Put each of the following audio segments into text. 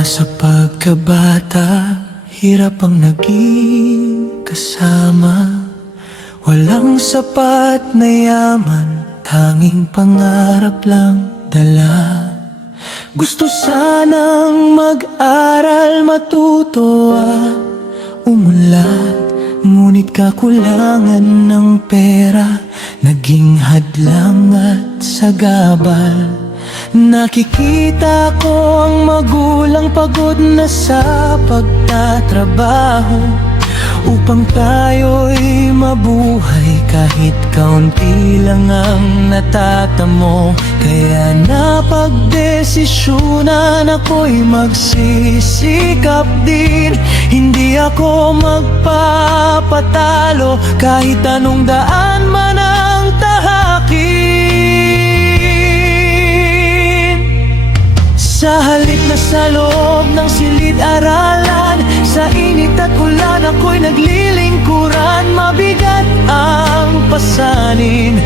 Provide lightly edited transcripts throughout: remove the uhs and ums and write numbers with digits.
Mula sa pagkabata, hirap ang naging kasama. Walang sapat na yaman, tanging pangarap lang dala. Gusto sanang mag-aral, matuto at umunlad, ngunit kakulangan ng pera naging hadlang at sagabal. Nakikita ko ang magulang pagod na sa pagtatrabaho upang tayo'y mabuhay, kahit kaunti lang ang natatamo. Kaya napagdesisyonan ako'y magsisikap din. Hindi ako magpapatalo kahit anong daan man ang tahakin. Sa halip na sa loob ng silid-aralan, sa init at ulan ako'y naglilingkuran. Mabigat ang pasanin,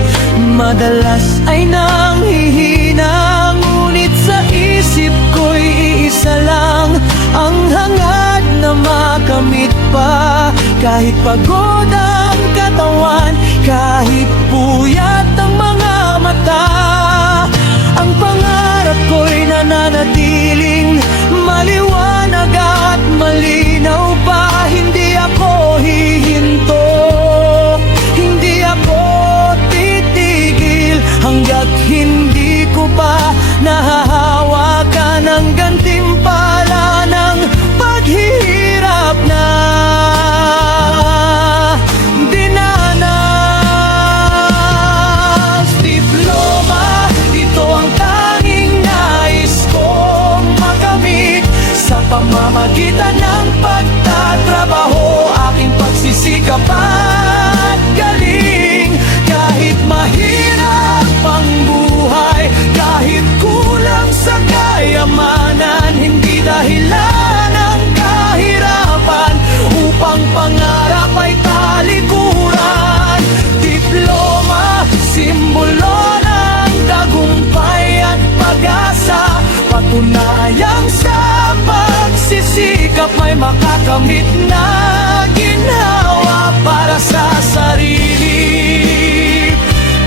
madalas ay nanghihina, ngunit sa isip ko'y iisa lang ang hangad na makamit pa. Kahit pagod ang katawan, kahit puyat ang mga mata, ang pangarap ko'y nananatiling maliwanag at malinaw pa. Hindi ako hihinto, hindi ako titigil hanggat hindi ko pa nahahawakan ang gantimpala ng paghihirap na dinanas. Diploma, ito ang tanging nais kong makamit. Sa pamamagitan ng pagtatrabaho, aking pagsisikap at galing. Kahit mahirap ang buhay, kahit kulang sa kayamanan, hindi dahilan ang kahirapan upang pangarap ay talikuran. Diploma, simbolo ng tagumpay at pag-asa, patunayang sa pagsisikap may makakamit na ginhawa para sa sarili,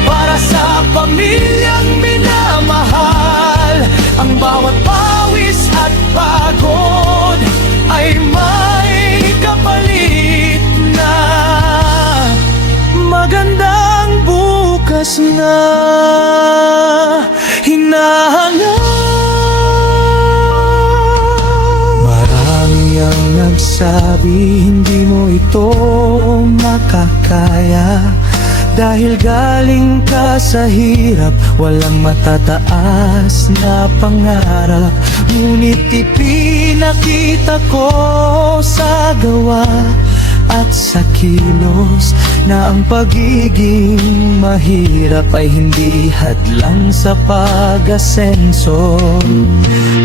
para sa pamilyang minamahal. Ang bawat pawis at pagod ay may kapalit na magandang bukas na hinahangad. Marami ang nagsabi hindi mo ito makakaya, dahil galing ka sa hirap, walang matataas na pangarap. Ngunit ipinakita ko sa gawa at sa kilos na ang pagiging mahirap ay hindi hadlang sa pag-asenso.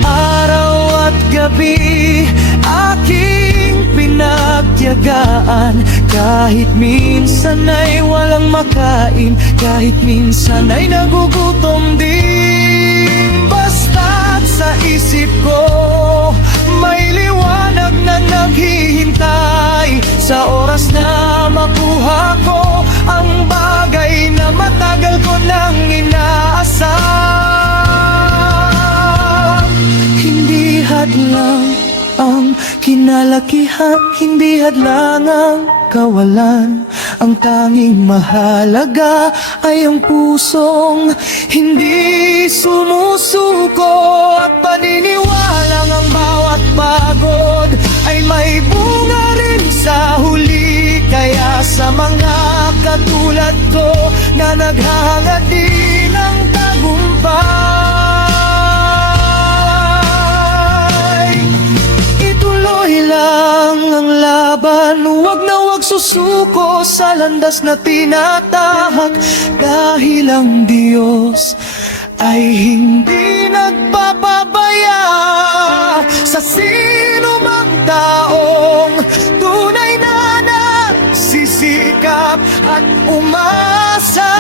Araw at gabi aking pinagtiyagaan, kahit minsan ay walang makain, kahit minsan ay nagugutom din. Basta't sa isip ko may liwanag na naghihintay, sa oras na makuha ko ang bagay na matagal ko nang inaasam. Hindi hadlang ang kinalakihan, hindi hadlang ang kawalan. Ang tanging mahalaga ay ang pusong hindi sumusuko, at paniniwalang ang bawat pagod ay may bunga rin sa huli. Kaya sa mga katulad ko na naghahangad din ng tagumpay, ituloy lang ang laban. Huwag na huwag susuko sa landas na tinatahak, dahil ang Diyos ay hindi nagpapabaya sa sino mang taong tunay na nagsisikap at umasa.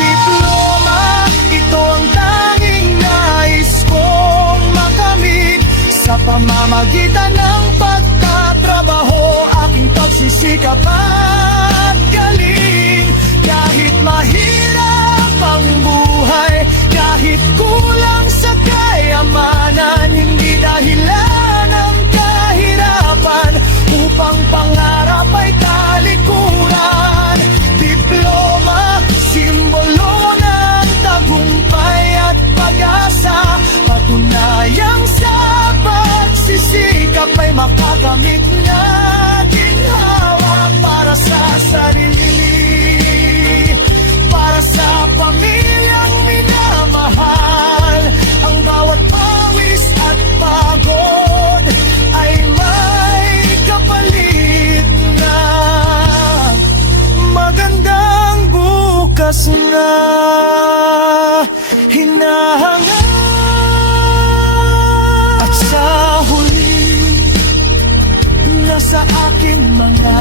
Diploma, sikap at galing. Kahit mahirap ang buhay, kahit kulang sa kayamanan, hindi dahilan ang kahirapan upang pangarap ay talikuran. Diploma, simbolo ng tagumpay at pag-asa, patunayang sa pagsisikap ay makakamit na ginhawa para sa sarili, para sa pamilyang minamahal. Ang bawat pawis at pagod ay may kapalit na magandang bukas na hinahangad. At sa huli, nasa aking mga